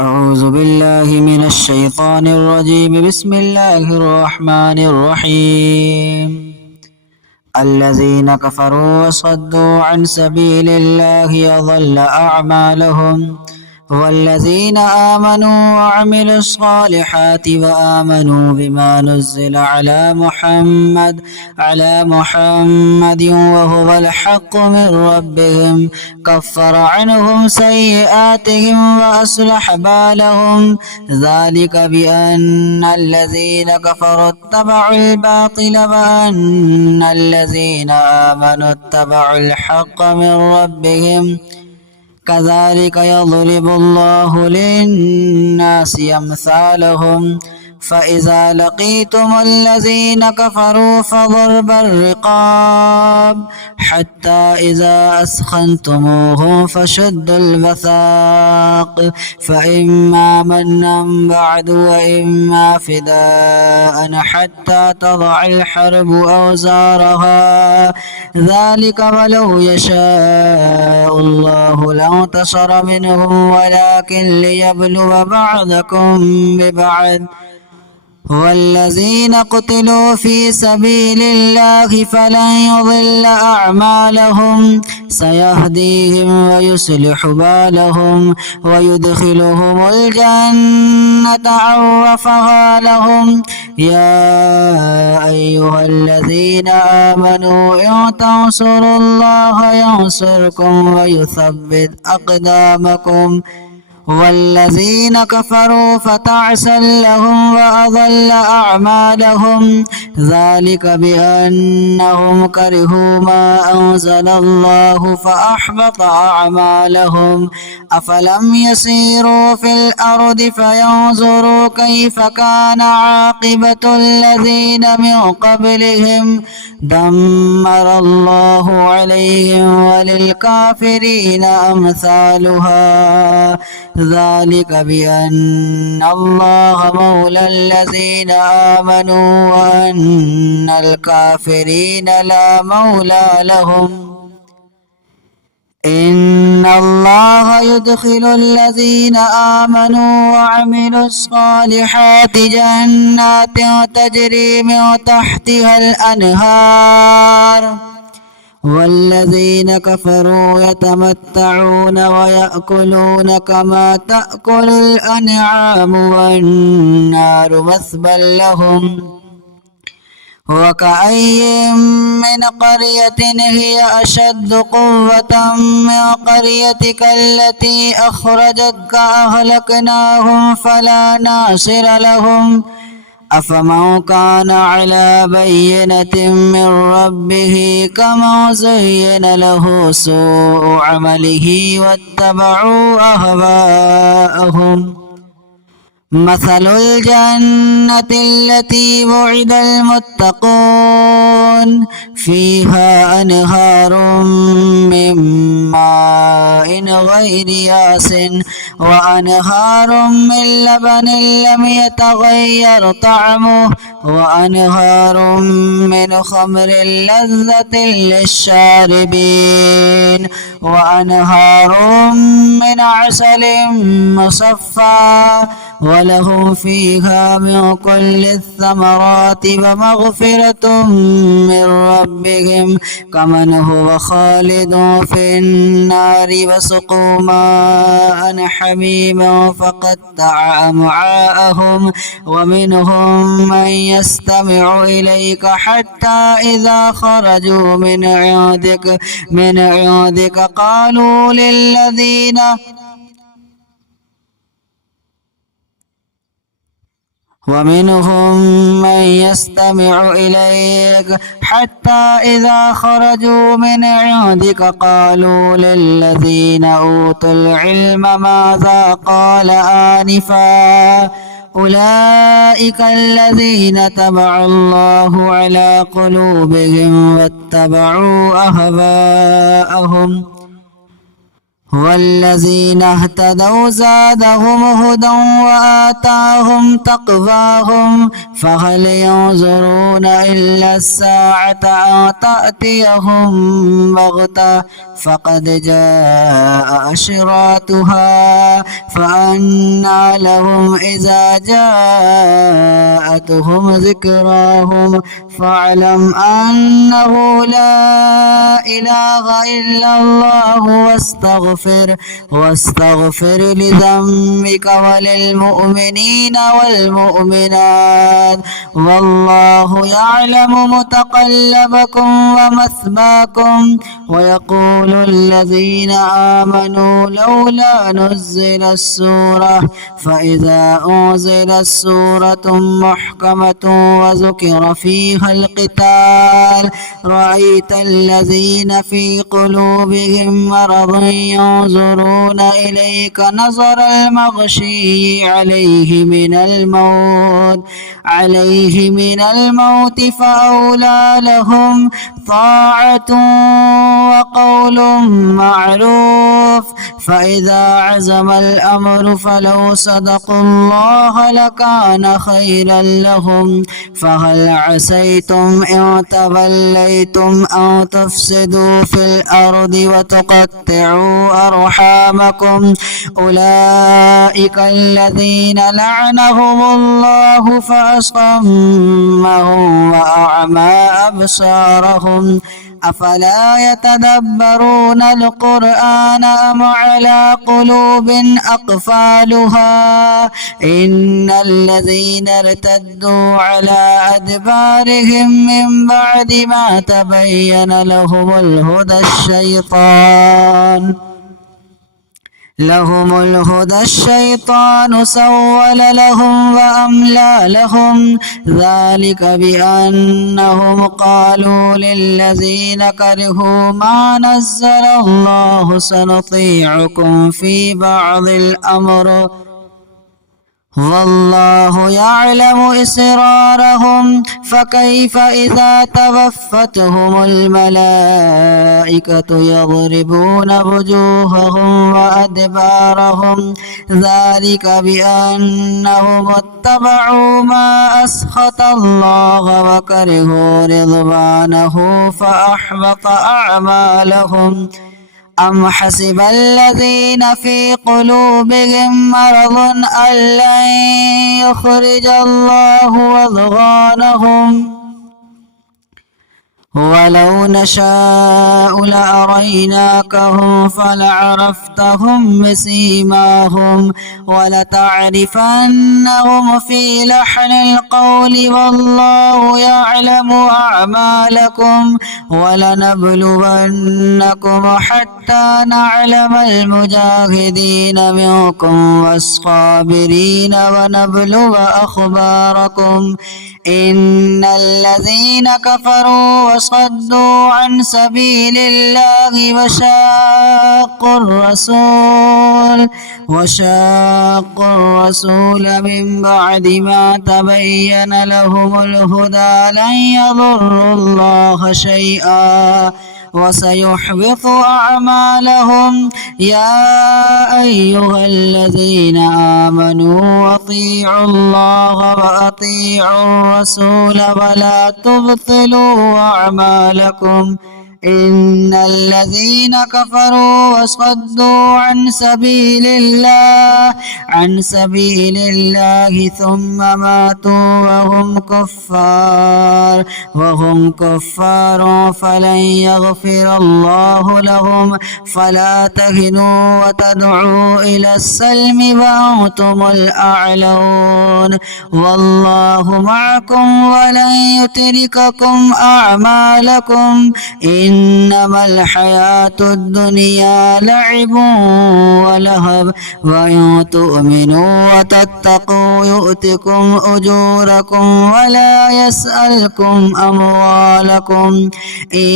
أعوذ بالله من الشيطان الرجيم. بسم الله الرحمن الرحيم. الذين كفروا وصدوا عن سبيل الله أضل أعمالهم، والذين آمنوا وعملوا الصالحات وآمنوا بما نزل على محمد وهو الحق من ربهم كفر عنهم سيئاتهم وأصلح بالهم، ذلك بأن الذين كفروا اتبعوا الباطل وأن الذين آمنوا اتبعوا الحق من ربهم، كذلك يضرب الله للناس أمثالهم. فإذا لقيتم الذين كفروا فضرب الرقاب حتى إذا أثخنتموهم فشدوا الوثاق، فإما منا بعد وإما فداء حتى تضع الحرب أوزارها، ذلك ولو يشاء الله لانتصر منهم ولكن ليبلو بعضكم ببعض، والذين قتلوا في سبيل الله فلن يضل أعمالهم سيهديهم ويصلح بالهم ويدخلهم الجنة عرفها لهم. يا أيها الذين آمنوا إن تنصروا الله ينصركم ويثبت أقدامكم، والذين كفروا فتعسا لهم وأضل أعمالهم، ذلك بأنهم كرهوا ما أنزل الله فأحبط أعمالهم. أفلم يسيروا في الأرض فينظروا كيف كان عاقبة الذين من قبلهم دمر الله عليهم وللكافرين أمثالها، ذلك بأن الله مولى الذين آمنوا وأن الكافرين لا مولى لهم. إن الله يدخل الذين آمنوا وعملوا الصالحات جنات تجري من تحتها الأنهار، والذين كفروا يتمتعون ويأكلون كما تأكل الأنعام والنار مثوى لهم. وكأين من قرية هي أشد قوة من قريتك التي أخرجتك أهلكناهم فلا ناصر لهم. أفمن كان على بينة من ربه كمن زين له سوء عمله واتبعوا أهواءهم. مثل الجنة التي وعد المتقون فيها أنهار من ماء غير ياس وأنهار من لبن لم يتغير طعمه وأنهار من خمر لذة للشاربين وأنهار من عسل مصفى ولهم فيها من كل الثمرات ومغفرة من ربهم كمن هو خالد في النار وسقوا ماء حميما فقطع أمعاءهم. ومنهم من يستمع إليك حتى إذا خرجوا من عندك قالوا للذين ومنهم من يستمع إليك حتى إذا خرجوا من عندك قالوا للذين أوتوا العلم ماذا قال آنفا أولئك الذين طبع الله على قلوبهم واتبعوا أهواءهم. والذين اهتدوا زادهم هدى وآتاهم تقواهم فهل ينظرون إلا الساعة أن تأتيهم بغتة فقد جاء أشراطها فأنى لهم إذا جاءتهم ذكراهم فاعلم أنه لا إله إلا الله واستغفر لذنبك وللمؤمنين والمؤمنات والله يعلم متقلبكم ومثواكم ويقول الذين آمنوا لولا نزل السورة فإذا أنزلت سورة محكمة وذكر فيها القتال رأيت الذين في قلوبهم مرض ينظرون إليك نظر المغشي عليه من الموت فأولى لهم طاعة وقول معروف فإذا عزم الأمر فلو صدقوا الله لكان خيرا لهم فهل عسيتم إن توليتم أن تفسدوا في الأرض وتقطعوا أرحامكم أولئك الذين لعنهم الله فأصمهم وأعمى أبصارهم أفلا يتدبرون القرآن أم على قلوب أقفالها إن الذين ارتدوا على أدبارهم من بعد ما تبين لهم الهدى الشيطان سول لهم وأملى لهم ذلك بأنهم قالوا للذين كرهوا ما نزل الله سنطيعكم في بعض الأمر والله يعلم إسرارهم فكيف إذا توفتهم الملائكة يضربون وجوههم وأدبارهم ذلك بأنهم اتبعوا ما أسخط الله وكرهوا رضوانه فأحبط أعمالهم أم حسب الذين في قلوبهم مرض أن لن يخرج الله أضغانهم ولو نشاء لأريناكهم فلعرفتهم بسيماهم ولتعرفنهم في لحن القول والله يعلم أعمالكم ولنبلونكم حتى نعلم المجاهدين منكم والصابرين ونبلو أخباركم إن الذين كفروا وصدوا عن سبيل الله وشاقوا الرسول من بعد ما تبين لهم الهدى لن يضروا الله شيئا وسيحبط أعمالهم يا أيها الذين آمنوا أطيعوا الله وأطيعوا الرسول ولا تبطلوا أعمالكم إن الذين كفروا وصدوا عن سبيل الله ثم ماتوا وهم كفار فلن يغفر الله لهم فلا تهنوا وتدعوا إلى السلم وأنتم الأعلون والله معكم ولن يترككم أعمالكم إنما الحياة الدنيا لعب ولهب وإن تؤمنوا وتتقوا يؤتكم أجوركم ولا يسألكم أموالكم إن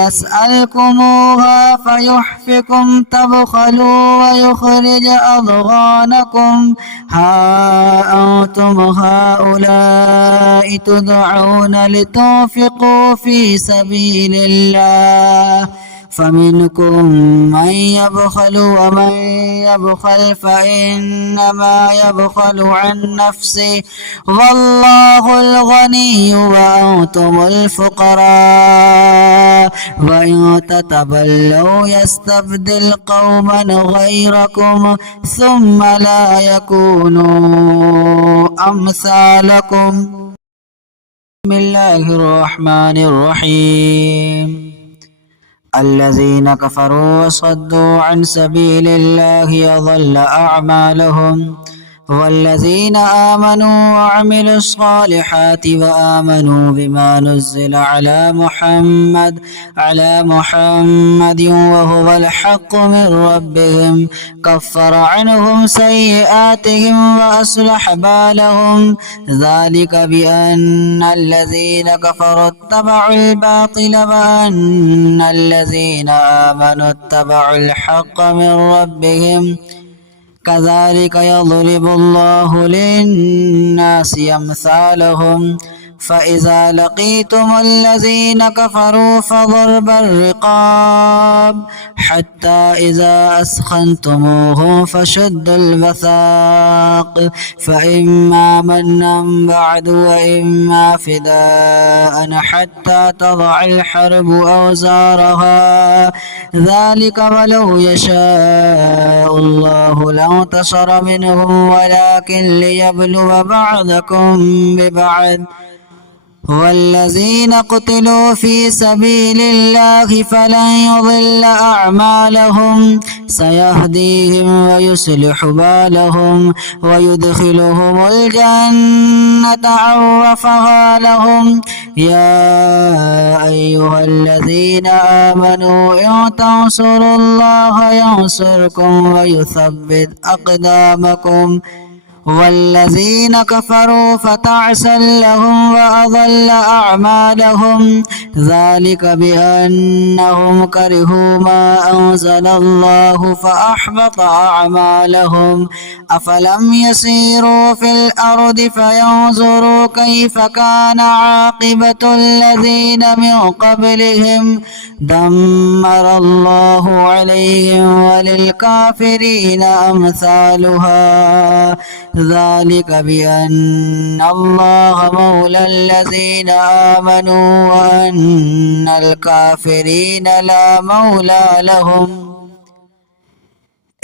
يسألكموها فيحفكم تبخلوا ويخرج أضغانكم ها أنتم هؤلاء تدعون لتنفقوا في سبيل الله فمنكم من يبخل ومن يبخل فإنما يبخل عن نفسه والله الغني وأنتم الفقراء وإن تتولوا يستبدل قوما غيركم ثم لا يكونوا أمثالكم. بسم الله الرحمن الرحيم. الذين كفروا وصدوا عن سبيل الله أضل أعمالهم والذين آمنوا وعملوا الصالحات وآمنوا بما نزل على محمد وهو الحق من ربهم كفر عنهم سيئاتهم وأصلح بالهم ذلك بأن الذين كفروا اتبعوا الباطل وأن الذين آمنوا اتبعوا الحق من ربهم كذلك يضرب الله للناس أمثالهم فإذا لقيتم الذين كفروا فضرب الرقاب حتى إذا أثخنتموهم فشدوا الوثاق فإما منا بعد وإما فداء حتى تضع الحرب أوزارها ذلك ولو يشاء الله لانتصر منهم ولكن ليبلو بعضكم ببعض والذين قتلوا في سبيل الله فلن يضل أعمالهم سيهديهم ويصلح بالهم ويدخلهم الجنة عرفها لهم يا أيها الذين آمنوا إن تنصروا الله ينصركم ويثبت أقدامكم والذين كفروا فتعسا لهم وأضل أعمالهم ذلك بأنهم كرهوا ما أنزل الله فأحبط أعمالهم أفلم يسيروا في الأرض فينظروا كيف كان عاقبة الذين من قبلهم دمر الله عليهم وللكافرين أمثالها ذلك بأن الله مولى الذين آمنوا وأن الكافرين لا مولى لهم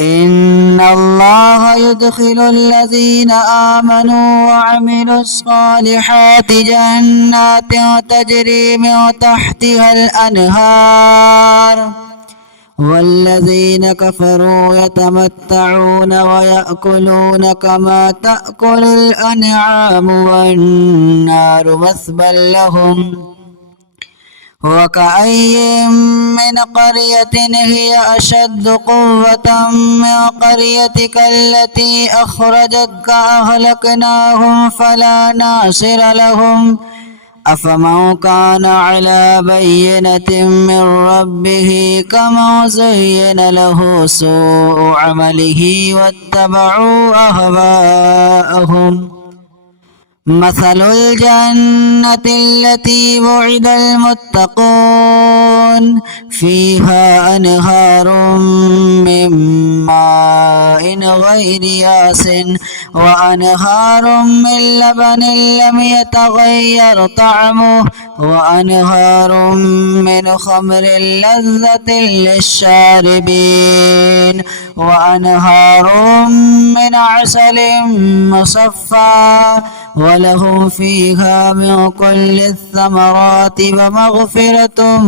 إن الله يدخل الذين آمنوا وعملوا الصالحات جنات تجري من تحتها الأنهار والذين كفروا يتمتعون ويأكلون كما تأكل الأنعام والنار مثوى لهم وكأي من قرية هي أشد قوة من قريتك التي أخرجتك أهلكناهم فلا ناصر لهم أفمن كان على بينة من ربه كما زين له سوء عمله واتبعوا أهواءهم مثل الجنة التي وعد المتقون فيها أنهار من ماء غير ياس وأنهار من لبن لم يتغير طعمه وأنهار من خمر لذة للشاربين وأنهار من عسل مصفى ولهم فيها من كل الثمرات ومغفرة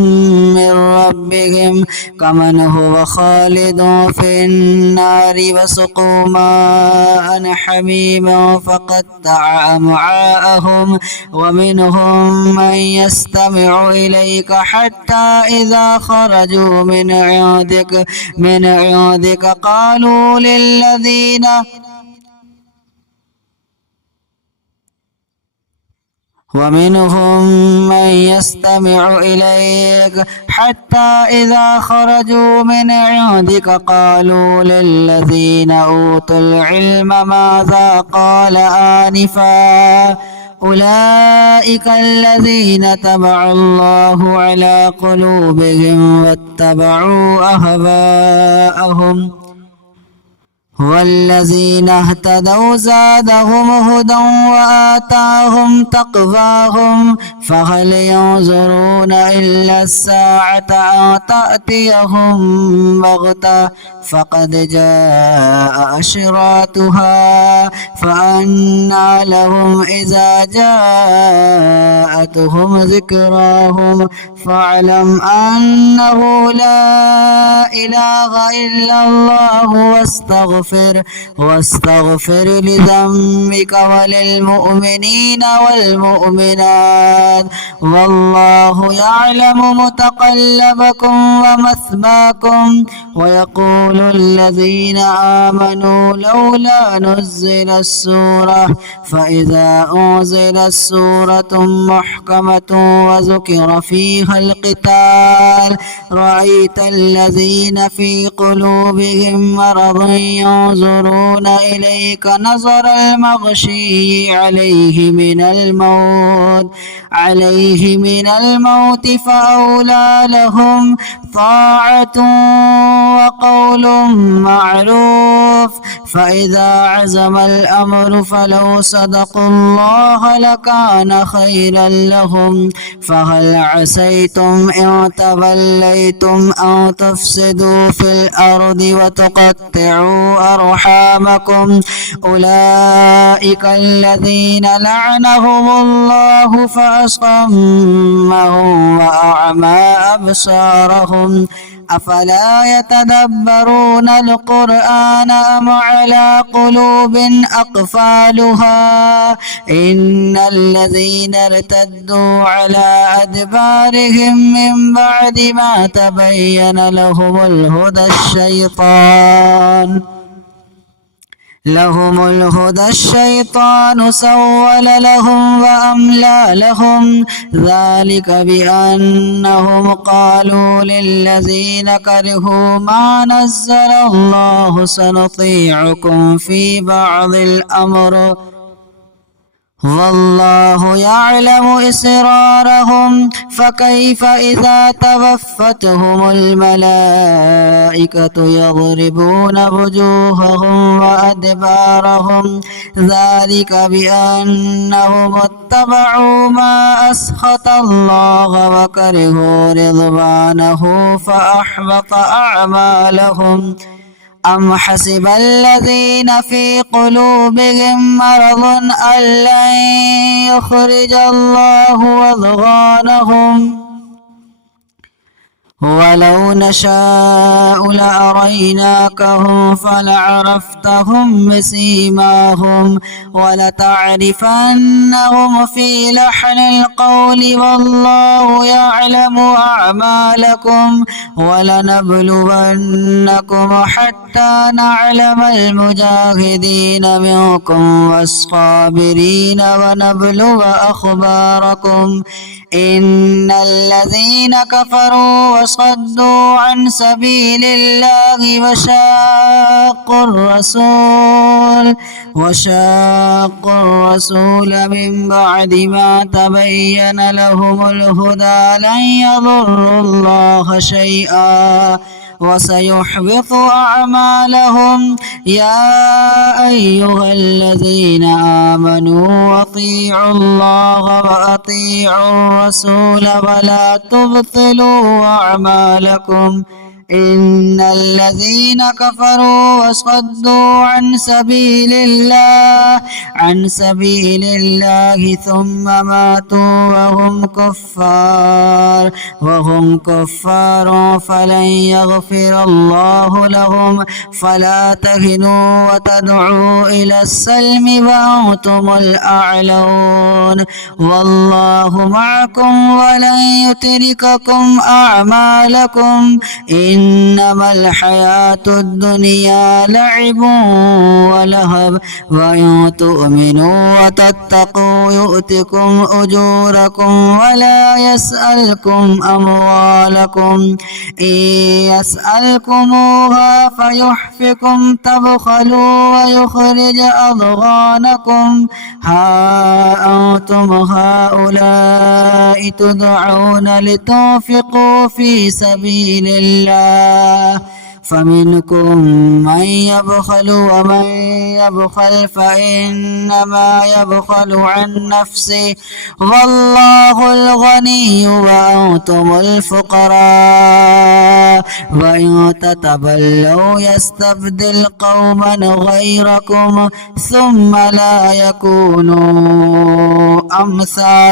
من ربهم كمن هو خالد في النار وسقوا ماء حميما فقطع أمعاءهم ومنهم من يستمع إليك حتى إذا خرجوا من عندك قالوا للذين ومنهم من يستمع إليك حتى إذا خرجوا من عندك قالوا للذين أوتوا العلم ماذا قال آنفا أولئك الذين طبع الله على قلوبهم واتبعوا أهواءهم والذين اهتدوا زادهم هدى وآتاهم تقواهم فهل ينظرون إلا الساعة أن تأتيهم بغتة فقد جاء أشراطها فأنى لهم إذا جاءتهم ذكراهم فاعلم أنه لا إله إلا الله واستغفر لذنبك وللمؤمنين والمؤمنات والله يعلم متقلبكم ومثواكم ويقول الذين آمنوا لولا نزلت السورة فإذا أنزلت سورة محكمة وذكر فيها القتال رأيت الذين في قلوبهم مرض ينظرون إليك نظر المغشي عليه من الموت فأولى لهم طاعة وقول معروف فإذا عزم الأمر فلو صدقوا الله لكان خيرا لهم فهل عسيتم إن توليتم أن تفسدوا في الأرض وتقطعوا أرحامكم أولئك الذين لعنهم الله فأصمهم وأعمى أبصارهم أفلا يتدبرون القرآن أم على قلوب أقفالها إن الذين ارتدوا على أدبارهم من بعد ما تبين لهم الهدى الشيطان سول لهم وأملى لهم ذلك بأنهم قالوا للذين كرهوا ما نزل الله سنطيعكم في بعض الأمر والله يعلم إسرارهم فكيف إذا توفتهم الملائكة يضربون وجوههم وأدبارهم ذلك بأنهم اتبعوا ما أسخط الله وكرهوا رضوانه فأحبط أعمالهم أم حسب الذين في قلوبهم مرض أن لن يخرج الله أضغانهم ولو نشاء لأريناكهم فلعرفتهم بسيماهم ولتعرفنهم في لحن القول والله يعلم أعمالكم ولنبلونكم حتى نعلم المجاهدين منكم والصابرين ونبلو أخباركم إن الذين كفروا وصدوا عن سبيل الله وشاقوا الرسول من بعد ما تبين لهم الهدى لن يضروا الله شيئا وسيحبط أعمالهم يا أيها الذين آمنوا أطيعوا الله وأطيعوا الرسول ولا تبطلوا أعمالكم إن الذين كفروا وصدوا عن سبيل الله ثم ماتوا وهم كفار فلن يغفر الله لهم فلا تهنوا وتدعوا إلى السلم وأنتم الأعلون والله معكم ولن يترككم أعمالكم إنما الحياة الدنيا لعب ولهب وإن تؤمنوا وتتقوا يؤتكم أجوركم ولا يسألكم أموالكم إن يسألكموها فيحفكم تبخلوا ويخرج أضغانكم ها أنتم هؤلاء تدعون لتنفقوا في سبيل الله فمنكم من يبخل ومن يبخل فإنما يبخل عن نفسه والله الغني وأنتم الفقراء وإن تتولوا يستبدل قوما غيركم ثم لا يكونوا أمثال